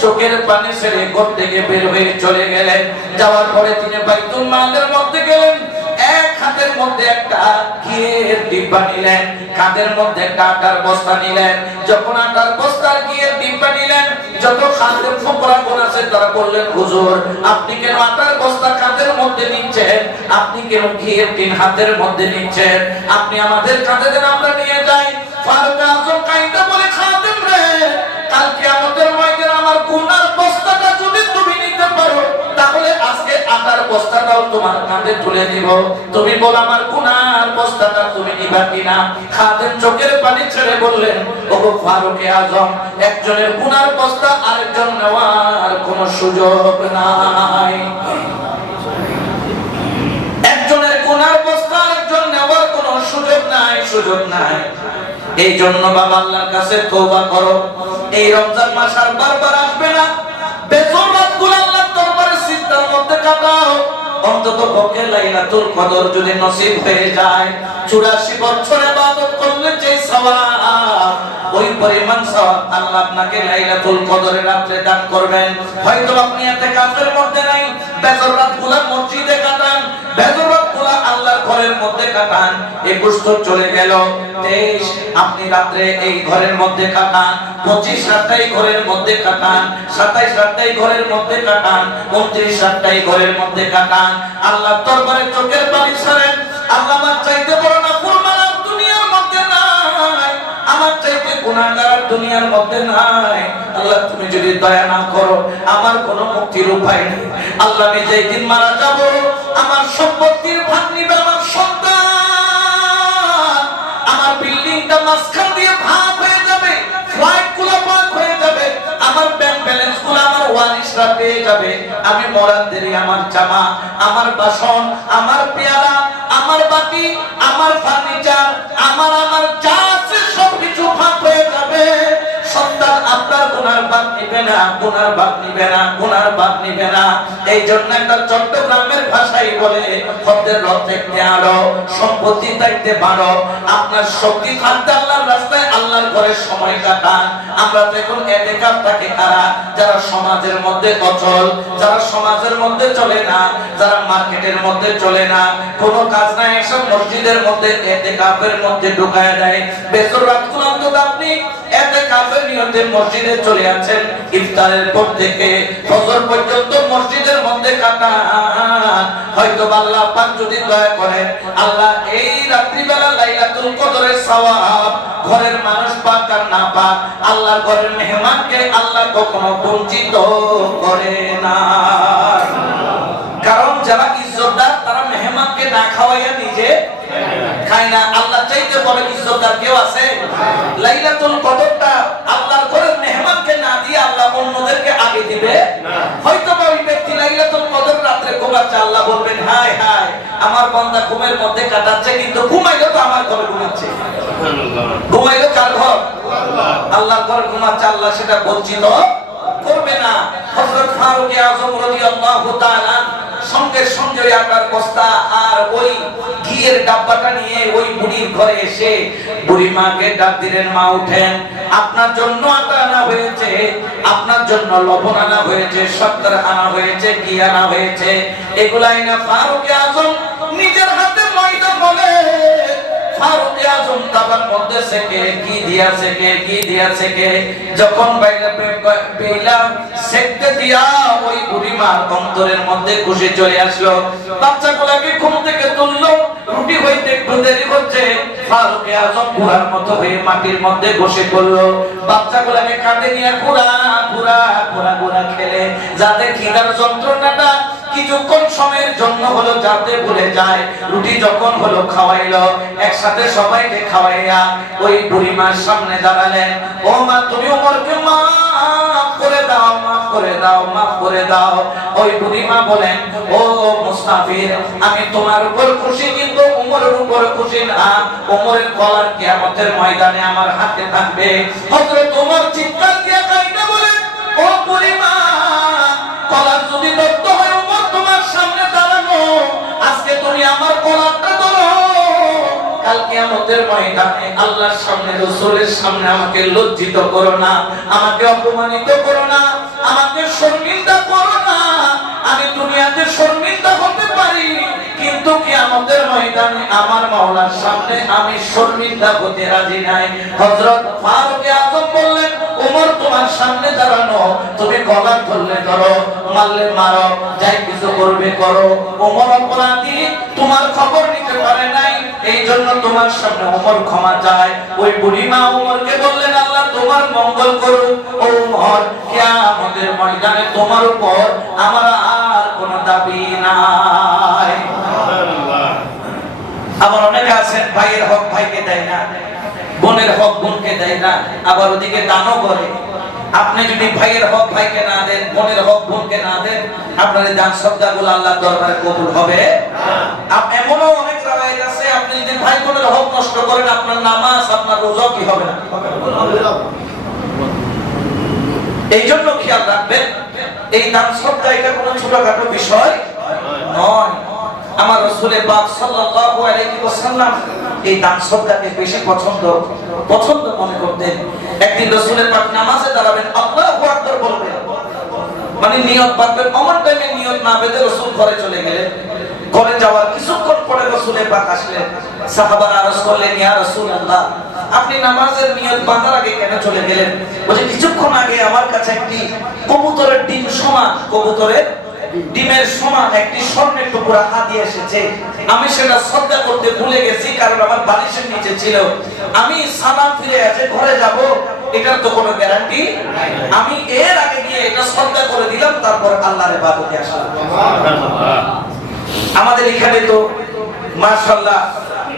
চোখের পানি ছেড়ে ঘর থেকে বের হয়ে চলে গেলেন। যাওয়ার পরে তিনি বাইতুল মালের মধ্যে গেলেন। এক হাতের মধ্যে একটা ঘিয়ের ডিব্বা নিলেন, কাঁধের মধ্যে একটা আটার বস্তা নিলেন। যখন আটার বস্তার ঘিয়ের ডিব্বা নিলেন, যত খাদ্যের ফুকরাগণ আছে তারা বললেন, হুজুর, আপনি কেন আটার বস্তা কাঁধের মধ্যে নিচ্ছেন? আপনি কেন ঘিয়ের টিন হাতের মধ্যে নিচ্ছেন? আপনি আমাদের কাঁধে দেন, আমরা নিয়ে যাই। ফারুক আজম কাইন্দা বলে, খাদেম রে, কাল কিয়ামতের ময়দানে আমার গুনার বস্তাটা যদি তুমি নিতে পারো, তাহলে আজকে আটার বস্তাটাও তোমার কাঁধে তুলে দিব। তুমি বল, আমার গুনার বস্তাটা তুমি নিবা কিনা? খাদেম চোখের পানি ছেড়ে বললেন, ওগো ফারুক আজম, একজনের গুনার বস্তা আরেকজন নেওয়ার কোনো সুযোগ নাই। একজনের গুনার বস্তা আরেকজন নেওয়ার কোনো সুযোগ নাই, সুযোগ নাই। এই জন্য বাবা আল্লাহর কাছে তওবা করো। এই রমজান মাস আর বারবার আসবে না। বেজর রাতগুলো আল্লাহর দরবারে সিজদার মধ্যে কাটাও। অন্তত পক্ষে লাইলাতুল কদর যদি নসিব হয়ে যায়, 84 বছর ইবাদত করলে যে সওয়াব, ওই পরিমাণ সওয়াব আল্লাহ আপনাকে লাইলাতুল কদরের রাতে দান করবেন। হয়তো আপনি ইতিকাফের মধ্যে নাই, বেজর রাতগুলো মসজিদে কাটান, বেজর রাতগুলো আল্লাহর ঘরের মধ্যে কাটান। 21 তো চলে গেল, 23 আপনি রাতে এই ঘরের মধ্যে কাটান, 25 রাতটাই ঘরের মধ্যে কাটান, 27 রাতটাই ঘরের মধ্যে কাটান, 29 রাতটাই ঘরের মধ্যে কাটান। আল্লাহর দরবারে চোখের পানি ছাড়েন। আল্লাহ আমার চাইতে বড় নাফরমান আর দুনিয়ার মধ্যে নাই, আমার চাইতে গুনাহগার দুনিয়ার মধ্যে নাই। আল্লাহ, তুমি যদি দয়া না করো, আমার কোনো মুক্তির উপায় নেই। আল্লাহ, আমি যেই দিন মারা যাব, আমার সম্পত্তির ভাগ নিবে আমার সন্তান, আমার বিল্ডিংটা মাঝখান দিয়ে ভাগ হয়ে যাবে, ফ্লাইটগুলো ভাগ হয়ে যাবে, আমার ব্যাংক ব্যালেন্সগুলো আমার ওয়ারিশরা পেয়ে যাবে। আমি মরার দেরি আমার জামা, আমার বাসন, আমার পেয়ারা, আমার বাটি, আমার ফার্নিচার, আমার যা আছে সবকিছু ভাগ হয়ে যাবে। সন্তান আপনার গুনার ভাগ নিবে না, গুনার ভাগ নিবে না, গুনার ভাগ নিবে না। এই জন্য একটা চট্টগ্রামের ভাষায় বলে, হদ্দের রথ দেখতে আরো, সম্পত্তি দেখতে বাড়ো। আপনার শক্তি থাকতে আল্লাহর রাস্তায়, আল্লাহর ঘরে সময় কাটান। আমরা তো এখন এতেকাফ থাকি কারা? যারা সমাজের মধ্যে অচল, যারা সমাজের মধ্যে চলে না, যারা মার্কেটের মধ্যে চলে না, কোনো কাজ নাই, এসব মসজিদের মধ্যে এতেকাফের মধ্যে ঢুকায় দেয়। বেজর রাতগুলো অন্তত আপনি এতেকাফের নিয়তে মসজিদে চলে আছেন, ইফতারের পর থেকে ফজর পর্যন্ত মসজিদের মধ্যে কাটান। হয়তো আল্লাহ পাক যদি দয়া করেন, আল্লাহ এই রাত্রিবেলা লাইলাতুল কদরের সওয়াব ঘরের মানুষ পাক আর না পাক, আল্লাহ ঘরের মেহমানকে আল্লাহ কখনো বঞ্চিত করে না। কারণ যারা ইজ্জতদার তারা মেহমানকে না খাওয়াইয়া নিজে খায় না। আল্লাহ চাইতে বড় ইজ্জতদার কেউ আছে? লাইলাতুল কদরটা আল্লাহর ঘরের মেহমানকে না দিয়ে আল্লাহ অন্যদেরকে আগে দিবে না। হয়তো ওই ব্যক্তি লাইলাতুল কদর রাতে ঘুমাচ্ছে, আল্লাহ বলবেন, হায় হায়, আমার বান্দা ঘুমের মধ্যে কাটাচ্ছে, কিন্তু ঘুমাইলো তো আমার ঘরে ঘুমাচ্ছে। ঘুমাইলো কার ঘর? আল্লাহর ঘরে ঘুমাচ্ছে, আল্লাহ সেটা বঞ্চিত করবে না। হযরত ফারুক আযম রাদিয়াল্লাহু তাআলা সঙ্গে সঙ্গে ওই আটার বস্তা আর ওই ঘিয়ের ডাব্বাটা নিয়ে ওই বুড়ির ঘরে এসে বুড়ি মাকে ডাক দিলেন, মা উঠেন, আপনার জন্য আটা আনা হয়েছে, আপনার জন্য লবণ আনা হয়েছে, শক্কর আনা হয়েছে, ঘি আনা হয়েছে, এগুলাই না ফারুক আজম নিজের হাতে ময়দা বলে ফারুক আজম তাবার মধ্যে থেকে কি দিয়াছে কে যখন বাইরে পেলা সেকতে দিয়া ওই বুড়িমার অন্তরের মধ্যে খুশি চলে আসলো। বাচ্চাগুলোকে ঘুম থেকে তুললো, রুটি হইতে একটু দেরি হচ্ছে, ফারুক আজম ঘোড়ার মতো হয়ে মাটির মধ্যে বসে পড়লো। বাচ্চাগুলোকে কাঁধে নিয়ে ঘোড়া খেলে যাতে খিদার যন্ত্রণাটা কিছুক্ষণ সময়ের জন্য হলো যাতে ভুলে যায়। রুটি যখন হলো খাওয়াইলো, একসাথে সবাইকে খাওয়াইয়া ওই বুড়িমার সামনে দাঁড়ালেন। ও মা, তুমি ওমরকে মাফ করে দাও। ওই বুড়িমা বলেন, ও মুস্তাফির, আমি তোমার উপর খুশি, কিন্তু ওমরের উপর খুশি না। ওমরের কলার কিয়ামতের ময়দানে আমার হাতে থাকবে। হযরত ওমর চিৎকার দিয়ে কাঁদতে বলেন, ও বুড়িমা, কলার যদি দত্ত হয় ওমর তোমার সামনে দাঁড়ানো, আজকে তুমি আমার কলারটা ধরো, কাল কিয়ামতের ময়দানে আল্লাহর সামনে, রাসূলের সামনে আমাকে লজ্জিত করো না, আমাকে অপমানিত করো না, আমাকে শর্মিন্দা করো না। আমি দুনিয়াতে শর্মিন্দা হতে পারি, কিন্তু কিয়ামতের ময়দানে আমার মাওলার সামনে আমি শর্মিন্দা হতে রাজি নাই। হযরত ফারুক আযম বললেন, ওমর তোমার সামনে দাঁড়ানো, তুমি কলার ধরলে ধরো, মারলে মারো, যাই কিছু করবে করো। ওমর অপরাধী, তোমার খবর নিতে পারে নাই, এই জন্য তোমার সামনে ওমর ক্ষমা চায়। ওই বুড়িমা ওমরকে বললেন, আল্লাহ তোমার মঙ্গল করুন। ওমর, কিয়ামতের ময়দানে তোমার উপর আমার আর কোনো দাবি নাই। আবার অনেকে আছেন ভাইয়ের হক ভাইকে দেয় না, বোনের হক বোনকে দেয় না, আবার ওদিকে দানও করে। আপনি যদি ভাইয়ের হক ভাইকে না দেন, বোনের হক বোনকে না দেন, আপনার দান সদকাগুলো আল্লাহর দরবারে কবুল হবে না। এমনও অনেক রাওয়ায়াত আছে, আপনি যদি ভাই বোনের হক নষ্ট করেন, আপনার নামাজ, আপনার রোজা কি হবে না? এই জন্য খেয়াল রাখবেন, এই দান সদকা এটা কোনো ছোটখাটো বিষয় নয়। আমার রাসূল পাক সাল্লাল্লাহু আলাইহি ওয়াসাল্লাম এই দান সদকাকে বেশি পছন্দ মনে করতেন। একদিন রাসূল পাক নামাজে দাঁড়াবেন, আল্লাহু আকবার বলবেন, মানে নিয়ত বাঁধবেন। অমন টাইমে নিয়ত না বেঁধে রাসূল ঘরে চলে গেলেন। ঘরে যাওয়ার কিছুক্ষণ পরে রাসূল পাক আসলেন। সাহাবারা আরজ করলেন, ইয়া রাসূলুল্লাহ, আপনি নামাজের নিয়ত বাঁধার আগে কেন চলে গেলেন? বলে, কিছুক্ষণ আগে আমার কাছে একটি কবুতরের ডিম সমান, কবুতরের ডিমের সমান একটি স্বর্ণের টুকরা হাদিয়া এসেছে, আমি সেটা সদকা করতে ভুলে গেছি, কারণ আমার বালিশের নিচে ছিল। আমি সালাম ফিরে আছে ঘরে যাব, এটার তো কোনো গ্যারান্টি নাই। আমি এর আগে গিয়ে এটা সদকা করে দিলাম, তারপর আল্লাহর ইবাদতে আসলাম। আমাদের এখানে তো মাশাআল্লাহ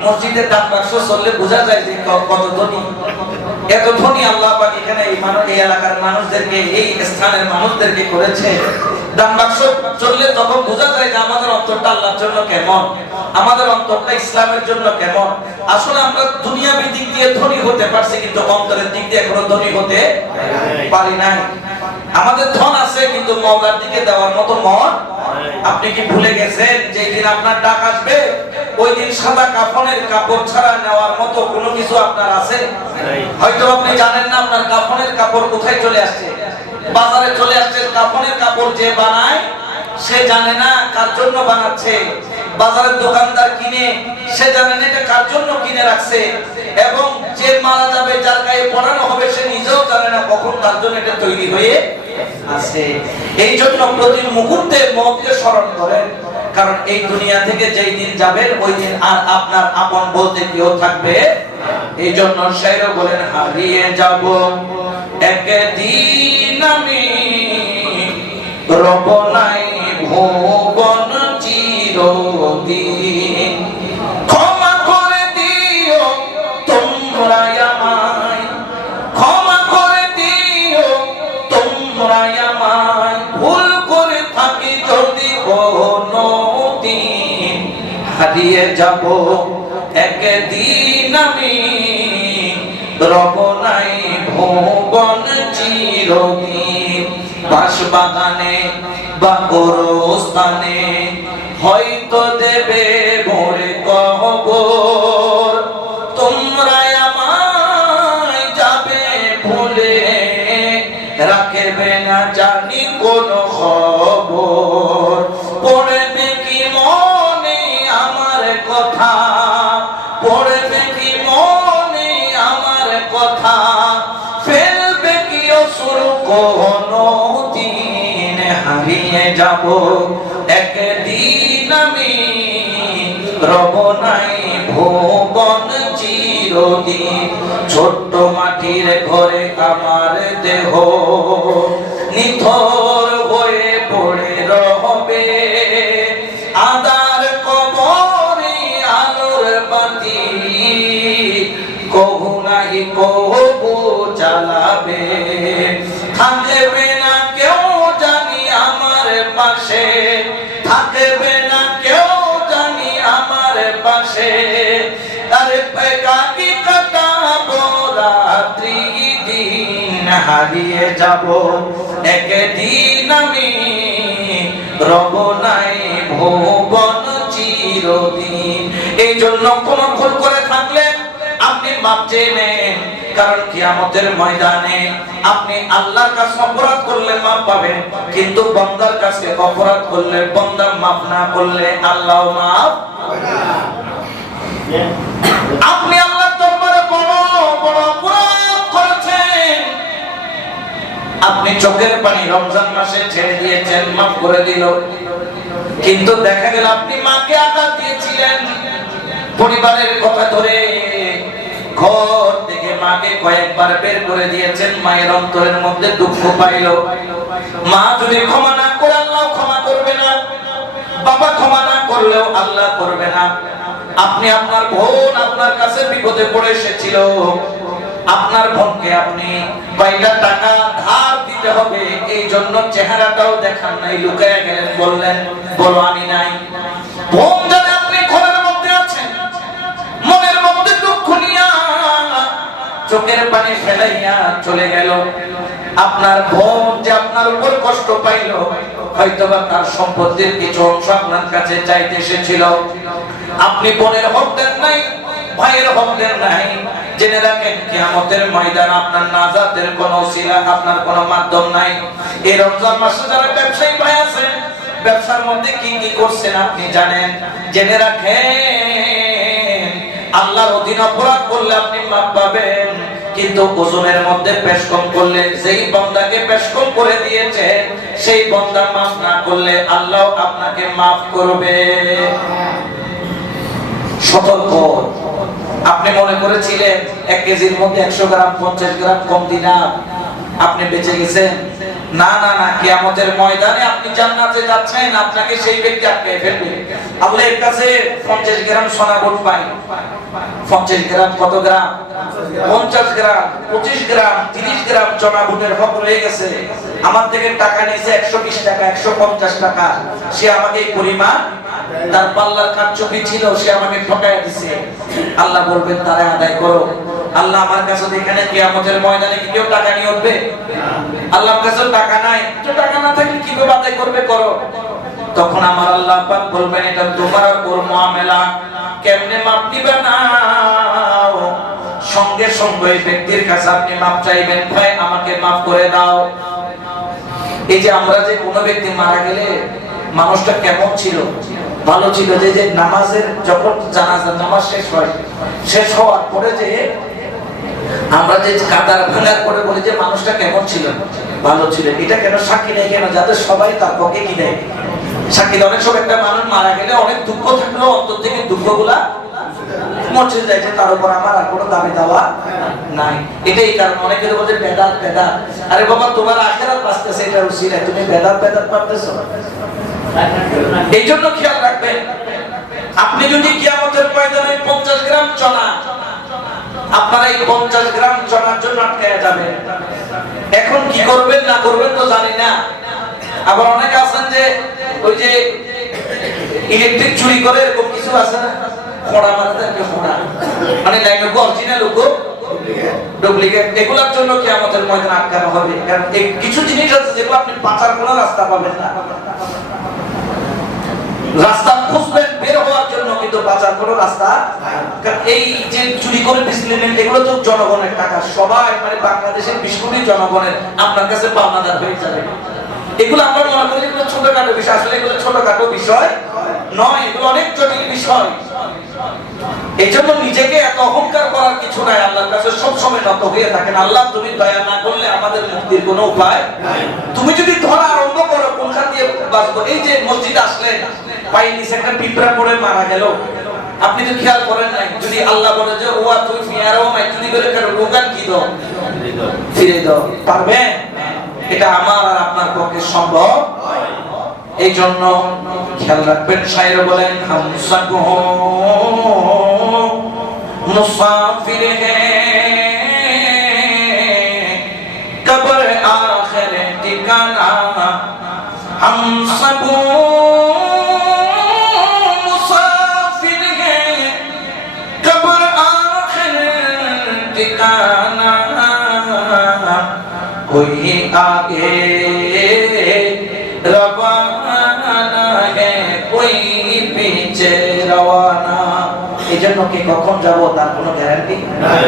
মসজিদে দান বাক্স চললে বোঝা যায় যে কত ধনী। এত ধনী আল্লাহ পাক এখানে এই এলাকার মানুষদেরকে, এই স্থানের মানুষদেরকে করেছে। দান বাক্স চললে তখন বোঝা যায় যে আমাদের অন্তরটা আল্লাহর জন্য কেমন, আমাদের অন্তরটা ইসলামের জন্য কেমন। আসলে আমরা দুনিয়াবী দিক দিয়ে ধনী হতে পারছি, কিন্তু অন্তরের দিক দিয়ে এখনো ধনী হতে পারি নাই। আমাদের ধন আছে, কিন্তু মাওলার দিকে দেওয়ার মতো মন। আপনি কি ভুলে গেছেন যে দিন আপনার ডাক আসবে, ওই দিন সাদা কাফনের কাপড় ছাড়া নেওয়ার মতো কোনো কিছু আপনার আছে? হয়তো আপনি জানেন না আপনার কাফনের কাপড় কোথায় চলে আসছে, বাজারে চলে আসছে। কাফনের কাপড় যে বানায় সে জানে না কার জন্য বানাচ্ছে, বাজারের দোকানদার কিনে সে জানে না এটা কার জন্য কিনে রাখছে, এবং যে মারা যাবে, যার গায়ে পরানো হবে, সে নিজেও জানে না কখন তার জন্য এটা তৈরি হয়ে আছে। এই জন্য প্রতি মুহূর্তে মওতকে স্মরণ করেন, কারণ এই দুনিয়া থেকে যেই দিন যাবেন, ওই দিন আর আপনার আপন বলতে কেউ থাকবে। এই জন্য শায়র বলেন, হারিয়ে যাব একদিন আমি, রব নাই ভুবন চিরদিন। ক্ষমা করে দিও তোমরা আমায়, ক্ষমা করে দিও তোমরা আমায়, ভুল করে থাকি যদি কোনো দিন। হারিয়ে যাব একদিন আমি, রব নাই ভুবন চিরদিন। বাঁশবাগানে বা গোরস্থানে হয়তো দেবে ভরে কবর, তোমরা আমায় যাবে ভুলে রাখবে না জানি কোন খবর, পড়বে কি মনে আমার কথা, পড়বে কি মনে আমার কথা, ফেলবে কি অসুর কোনো দিন, হারিয়ে যাব একদিন আমি, রব নাই ভুবন চিরদিন। ছোট্ট মাটির ঘরে আমার দেহ নিথর হয়ে পড়ে রবে, আদার কবরে আলোর বাতি কহু নাহি কহু জ্বালাবে, থাকবে না কেউ জানি আমার পাশে, থাকবে না কেউ জানি আমার পাশে, আরে একাকী কাটাবো রাত্রি দিন, হারিয়ে যাব একদিন আমি, রব নাই ভুবন চিরদিন। এই জন্য কোন ভুল করে থাকলে আপনি মাপ চেয়ে নেন, কারণ কিয়ামতের ময়দানে আপনি আল্লাহর কাছে অপরাধ করলে মাপ পাবেন, কিন্তু বান্দার কাছে অপরাধ করলে, বান্দা মাপ না করলে আল্লাহ মাপ করে না। আপনি আল্লাহর দরবারে বড় বড় অপরাধ করেছেন, আপনি চোখের পানি রমজান মাসে ছেড়ে দিয়েছেন, মাফ করে দিল, কিন্তু দেখা গেল আপনি মাকে আঘাত দিয়েছিলেন, পরিবারের কথা ধরে ঘর থেকে মাকে কয়েকবার বের করে দিয়েছেন, মায়ের অন্তরের মধ্যে দুঃখ পাইল। মা যদি ক্ষমা না করে আল্লাহ ক্ষমা করবে না, বাবা ক্ষমা না করলেও আল্লাহ করবে না। আপনি আপনার বোন আপনার কাছে বিপদে পড়ে এসেছিল, আপনার বোনকে আপনি কয়টা টাকা ধার দিতে হবে, এই জন্য চেহারাটাও দেখান নাই, লুকায়া গেলেন, বললেন বলো আমি নাই। বোন জানে আপনি ঘরের মধ্যে আছেন, মনের মধ্যে দুঃখ নিয়া চোখের পানি ফেলাইয়া চলে গেল। আপনার বোন যে আপনার উপর কষ্ট পাইল, হয়তোবা তার সম্পত্তির কিছু অংশ আপনার কাছে চাইতে এসেছিল, আপনি বোনের হক দেন নাই, ভাইয়ের হক দেন নাই। জেনে রাখেন কিয়ামতের ময়দান আপনার নাজাতের কোনো ওসিলা, আপনার কোনো মাধ্যম নাই। এই রমজান মাসে যারা ব্যবসায়ী ভাই আছেন, ব্যবসার মধ্যে কি কি করছেন আপনি জানেন, জেনে রাখেন আল্লাহর অধীন অপরাধ করলে আপনি মাপ পাবেন, কিন্তু ওজনের মধ্যে পেশ কম করলে, যেই বান্দাকে পেশ কম করে দিয়েছে সেই বান্দা মাফ না করলে আল্লাহ আপনাকে মাফ করবে। সতর্ক। আপনি মনে করেছিলেন 1 কেজির মধ্যে 100 গ্রাম 50 গ্রাম কম দিলাম, আপনি বেঁচে গেছেন। না না না, কিয়ামতের ময়দানে আপনি জান্নাতে যাচ্ছেন, আপনাকে সেই ব্যক্তি আটকে ফেলবে। আল্লাহর কাছে 50 গ্রাম সোনা গোল্ড পাই, 50 গ্রাম কত গ্রাম, 50 গ্রাম 25 গ্রাম 30 গ্রাম সোনা বুটের হক রয়ে গেছে, আমার থেকে টাকা নিয়েছে 120 টাকা 150 টাকা, সে আমাকে এই পরিমাণ, তার পাল্লার কারচুপি ছিল, সে আমাকে ঠকাইয়া দিছে। আল্লাহ বলবেন তারে আদায় করো। আল্লাহ আমার কাছে এখানে কিয়ামতের ময়দানে কি কেউ টাকা নিয়ে উঠবে? আল্লাহর কাছে টাকা নাই, তো টাকা না থাকলে কিভাবে আদায় করবে? করো। তখন আমার আল্লাহ পাক বলবেন এটা তোমার ওর মুআমেলা, কেমনে মাপ দিবে না, সঙ্গে সঙ্গে এই ব্যক্তির কাছে আপনি মাপ চাইবেন, ভাই আমাকে মাফ করে দাও। এই যে আমরা যে কোনো ব্যক্তি মারা গেলে মানুষটা কেমন ছিল, ভালো ছিল, যে নামাজের যখন জানাজার নামাজ শেষ হয়, শেষ হওয়ার পরে যে আমরা যে কাতার ভাঙার পরে বলি যে মানুষটা কেমন ছিল, ভালো ছিল, এটা কেন সাক্ষী নেই কেন, যাতে সবাই তার পক্ষে কি দেয়, সাক্ষী। অনেক সময় একটা মানুষ মারা গেলে অনেক দুঃখ থাকলেও অন্তর থেকে দুঃখগুলা মুছে যায়, যে তার উপর আমার আর কোনো দাবি দাওয়া নাই। এটাই কারণ অনেকে বলে বেদাত বেদাত, আরে বাবা তোমার আখিরাত বাঁচতেছে, এটা উসিলা, তুমি বেদাত বেদাত পারতেছো। এই জন্য খেয়াল রাখবেন, আপনি যদি কিয়ামতের ময়দানে 50 গ্রাম চনা, আপনারা এই 50 গ্রাম চনার জন্য আটকায়া যাবেন। এখন কি করবেন না করবেন তো জানি না। আবার অনেকে আছেন যে ওই যে ইলেকট্রিক চুরি করে, এরকম কিছু আছে না, খোড়া মারতে খোড়া, মানে লাইনে অরিজিনাল ডুপ্লিকেট, এগুলোর জন্য কিয়ামতের ময়দানে আটকানো হবে। কারণ কিছু জিনিস আছে যেগুলো আপনি বাঁচার কোনো রাস্তা পাবেন না, রাস্তা খুঁজবেন বের হওয়ার জন্য, কিন্তু বাঁচার কোনো রাস্তা। কারণ এই যে চুরি করে বিজনেস এগুলো তো জনগণের টাকা, সবাই মানে বাংলাদেশের 20 কোটি জনগণের আপনার কাছে পাওনাদার হয়ে যাবে। এগুলো আমরা মনে করি এগুলো ছোটখাটো বিষয়, আসলে এগুলো ছোটখাটো বিষয় নয়, এগুলো অনেক জটিল বিষয়। এই জন্য নিজেকে এত অহংকার করার কিছু নাই, আল্লাহর কাছে সবসময় নত হয়ে থাকেন। আল্লাহ তুমি দয়া না করলে আমাদের মুক্তির কোনো উপায় তুমি যদি ধরা আরম্ভ করো কোনখান দিয়ে বাঁচবো। এই যে মসজিদ আসলেন, পায়ের নিচে একটা পিঁপড়া পড়ে মারা গেল, আপনি তো খেয়াল করেন নাই। যদি আল্লাহ বলে যে ওয়া তুই ফিয়ারাও মাই তুমি করে কেন রোগান কি দাও ফিরে দাও, পারবে? এটা আমার আর আপনার পক্ষে সম্ভব। এই জন্য খেয়াল রাখবেন। শায়ের বলেন হাম সব মুসাফির হ্যায় কবর আখির ঠিকানা, হাম সব মুসাফির হ্যায় কবর আখির ঠিকানা, कोई आगे रवाना है कोई पीछे रवाना। এই জন্য কি কখন যাব তার কোনো গ্যারান্টি নাই।